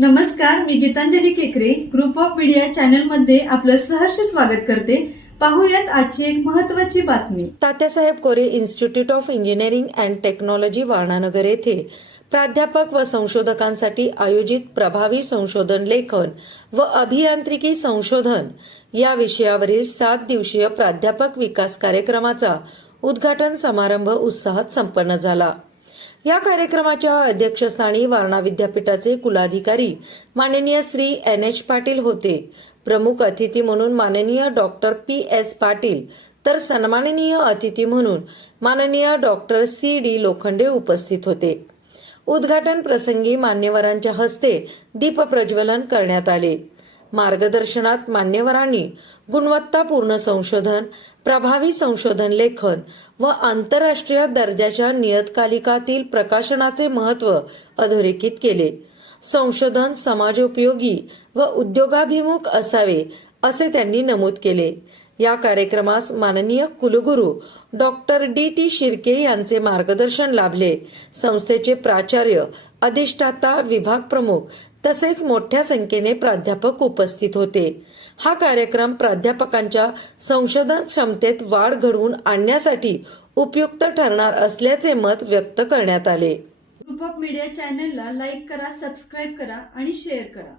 नमस्कार, मी गीतांजली केकरे group of media channel मध्ये आपलं सहर्ष स्वागत करते। पाहूयात आजची एक महत्त्वाची बातमी। Tatyasaheb Kore institute of engineering and technology Warananagar येथे प्राध्यापक व संशोधकांसाठी आयोजित प्रभावी संशोधन लेखन व अभियांत्रिकी संशोधन या विषयावरील 7 दिवसीय प्राध्यापक विकास कार्यक्रमाचा उद्घाटन समारंभ उत्साहात संपन्न झाला। या कार्यक्रमाच्या अध्यक्षस्थानी वारणा विद्यापीठाचे कुलाधिकारी माननीय श्री NH पाटील होते। प्रमुख अतिथी म्हणून माननीय डॉक्टर PS पाटील तर सन्माननीय अतिथी म्हणून माननीय डॉक्टर CD लोखंडे उपस्थित होते। उद्घाटन प्रसंगी मान्यवरांच्या हस्ते दीप प्रज्वलन करण्यात आले। मार्गदर्शनात मान्यवरांनी गुणवत्तापूर्ण संशोधन, प्रभावी संशोधन लेखन व आंतरराष्ट्रीय दर्जाच्या नियतकालिकातील प्रकाशनाचे महत्त्व अधोरेखित केले। संशोधन समाजोपयोगी व उद्योगाभिमुख असावे असे त्यांनी नमूद केले। या कार्यक्रमास माननीय कुलगुरू डॉक्टर DT शिर्के यांचे मार्गदर्शन लाभले। संस्थेचे प्राचार्य, अधिष्ठाता, विभाग प्रमुख तसेच मोठ्या संख्येने प्राध्यापक उपस्थित होते। हा कार्यक्रम प्राध्यापकांच्या संशोधन क्षमतेत वाढ घडवून आणण्यासाठी उपयुक्त ठरणार असल्याचे मत व्यक्त करण्यात आले। ग्रुप ऑफ मीडिया चॅनलला लाईक करा, सबस्क्राईब करा आणि शेअर करा।